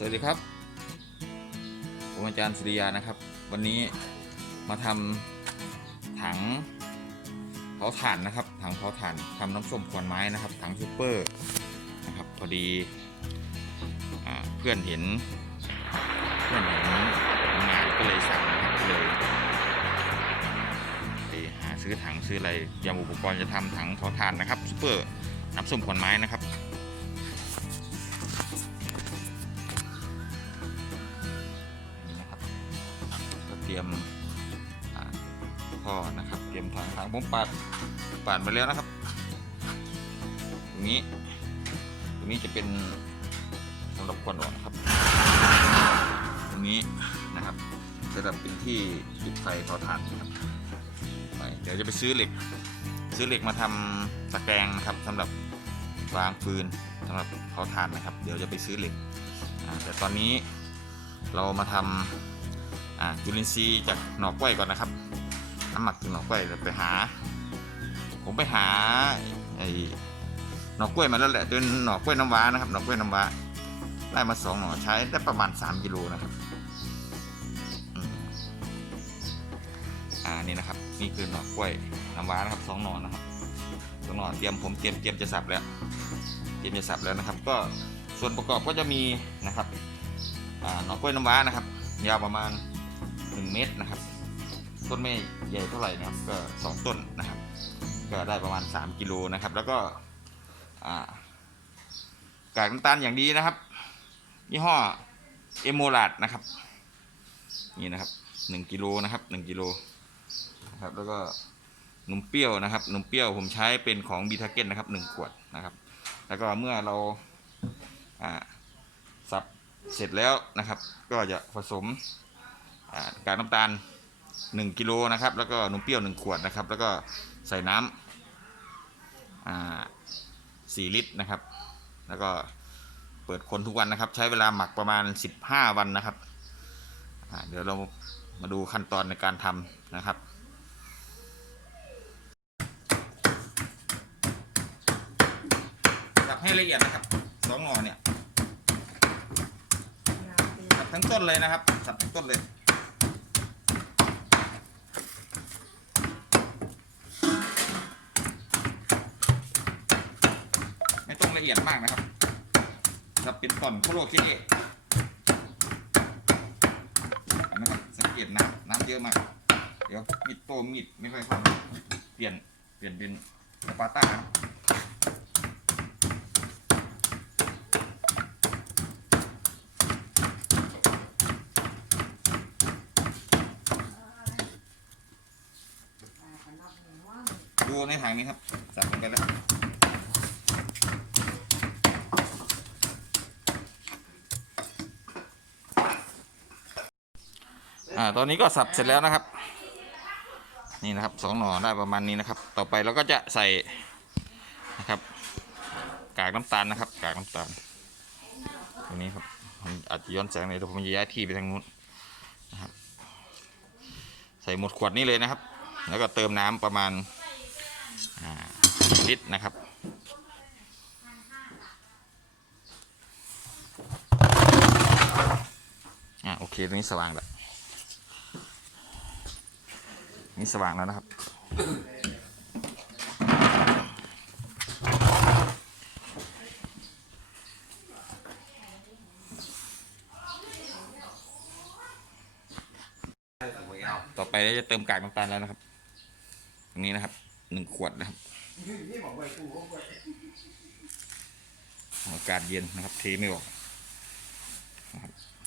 สวัสดีครับ ผมอาจารย์สุริยานะครับ วันนี้มาทำถังเผาถ่านนะครับ ถังเผาถ่านทำน้ำส้มควันไม้นะครับ ถังซูเปอร์นะครับ พอดีอเพื่อนเห็นเพื่อนเห็นงานก็เลยสั่งนะครับเลยไปหาซื้อถังซื้ออะไรยำอุปกรณ์จะทำถังเผาถ่านนะครับซูเปอร์น้ำส้มควันไม้นะครับ ยมอ่อนะครับเตรียมถังถังผมปาดปาดมาแล้วนะครับตรงนี้ตรงนี้จะเป็นสำหรับควันออกนะครับ ตรงนี้นะครับจะทำเป็นที่จุดไฟเผาถ่านนะครับไปเดี๋ยวจะไปซื้อเหล็ก ซื้อเหล็กมาทำตะแกรงนะครับสำหรับวางฟืนสำหรับเผาถ่านนะครับ เดี๋ยวจะไปซื้อเหล็กแต่ตอนนี้เรามาทำ อ่าจุลินทรีย์จากหน่อกล้วยก่อนนะครับน้ำหมักจากหน่อกล้วยเดี๋ยวไปหา ผมไปหาไอ้หน่อกล้วยมาแล้วแหละเป็นหน่อกล้วยน้ำว้านะครับหน่อกล้วยน้ำว้าได้มาสองหน่อใช้ได้ประมาณ 3กิโลนะครับอ่านี่นะครับ นี่คือหน่อกล้วยน้ำว้านะครับสองหน่อนะครับสองหน่อเตรียมผมเตรียมเตรียมจะสับแล้ว เตรียมจะสับแล้วนะครับ ก็ส่วนประกอบก็จะมีนะครับหน่อกล้วยน้ำว้านะครับ ยาวประมาณ 1 เมตรนะครับ ต้นไม่ใหญ่เท่าไหร่นะครับก็ 2 ต้นนะครับ ก็ได้ประมาณ 3 กิโลนะครับ แล้วก็กากน้ำตาลอย่างดีนะครับยี่ห้อเอโมลาดนะครับ นี่นะครับ 1 กิโลนะครับ 1 กิโลนะครับแล้วก็นมเปรี้ยวนะครับนมเปรี้ยวผมใช้เป็นของบีทาเกนนะครับ1ขวดนะครับ แล้วก็เมื่อเราสับเสร็จแล้วนะครับ ก็จะผสม กากน้ำตาล 1กิโลนะครับ แล้วก็นมเปรี้ยว 1 ขวดนะครับ แล้วก็ใส่น้ำอ่า4ลิตรนะครับ แล้วก็เปิดคนทุกวันนะครับ ใช้เวลาหมักประมาณ 15 วันนะครับเดี๋ยวเรามาดูขั้นตอนในการทำนะครับสับให้ละเอียดนะครับสองหน่อเนี่ยสับทั้งต้นเลยนะครับสับทั้งต้นเลย ละเอียดมากนะครับสับเป็นตอนโคโลคิเอะนนะครับสังเกตน้ำน้ำเยอะมาก เดี๋ยวมีดโตมีดไม่ค่อยคมเปลี่ยนเปลี่ยนเป็นสปาต้าดูในถังนี้ครับสับลงไปแล้ว อ่าตอนนี้ก็สับเสร็จแล้วนะครับ นี่นะครับสองหน่อได้ประมาณนี้นะครับ ต่อไปเราก็จะใส่นะครับกากน้ำตาลนะครับกากน้ำตาลตรงนี้ครับผมอาจจะย้อนแสงเลยเดี๋ยวผมจะย้ายที่ไปทางนู้นนะครับใส่หมดขวดนี้เลยนะครับ แล้วก็เติมน้ำประมาณลิตรนะครับอ่าโอเคตรงนี้สว่างแล้ว นี่สว่างแล้วนะครับ ต่อไปจะเติมกากน้ำตาลแล้วนะครับ ตรงนี้นะครับหนึ่งขวดนะครับอากาศเย็นนะครับเทไม่ออก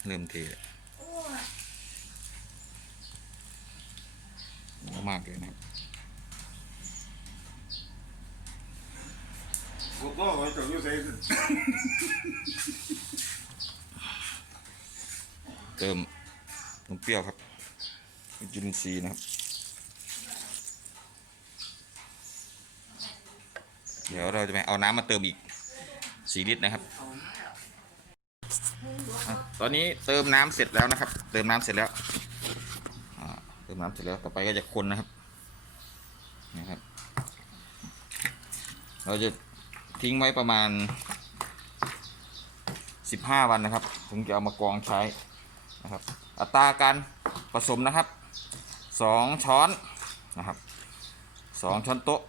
เริ่มเทแล้วเยอะ มากเลยนะครับผมก็ไว้ตัวยูเซนเติมนมเปรี้ยวครับจุลินทรีย์นะครับ เดี๋ยวเราจะไปเอาน้ำมาเติมอีกสี่ลิตรนะครับอะตอนนี้เติมน้ำเสร็จแล้วนะครับ เติมน้ำเสร็จแล้วอ่าเติมน้ำเสร็จแล้วต่อไปก็จะคนนะครับนะครับ เราจะทิ้งไว้ประมาณ15วันนะครับ ถึงจะเอามากรองใช้นะครับ อัตราการผสมนะครับ2ช้อนนะครับ2ช้อนโต๊ะ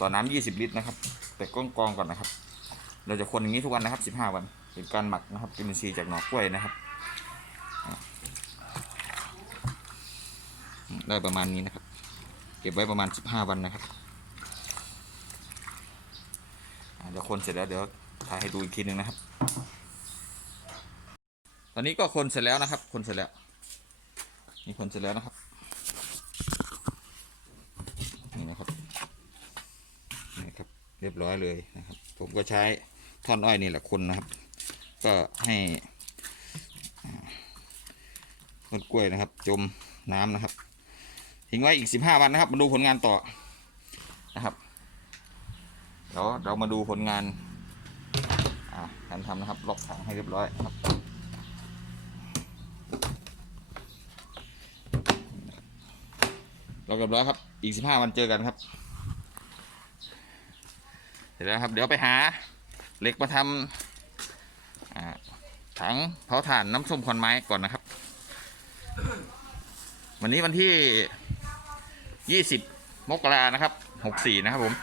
ต่อน้ำ20ลิตรนะครับ แต่กรองกรองก่อนนะครับ เราจะคนอย่างนี้ทุกวันนะครับ15วันเป็นการหมักนะครับจุลินทรีจากหน่อกล้วยนะครับ ได้ประมาณนี้นะครับ เก็บไว้ประมาณ 15 วันนะครับเดี๋ยวคนเสร็จแล้วเดี๋ยวถ่ายให้ดูอีกทีหนึ่งนะครับ ตอนนี้ก็คนเสร็จแล้วนะครับ คนเสร็จแล้วนี่คนเสร็จแล้วนะครับนี่นะครับนี่ครับเรียบร้อยเลยนะครับ ผมก็ใช้ท่อนอ้อยนี่แหละคนนะครับ ก็ให้ต้นกล้วยนะครับ จมน้ำนะครับ ทิ้งไว้อีก15วันนะครับ มาดูผลงานต่อนะครับเดี๋ยวเรามาดูผลงานอ่าการทำนะครับล็อกถังให้เรียบร้อยนะครับล็อกเรียบร้อยครับ อีก15วันเจอกันครับเสร็จแล้วครับ เดี๋ยวไปหาเหล็กมาทำถังเผาถ่านน้ำส้มควันไม้ก่อนนะครับ วันนี้วันที่ 20 มกรานะครับ 64 นะครับผม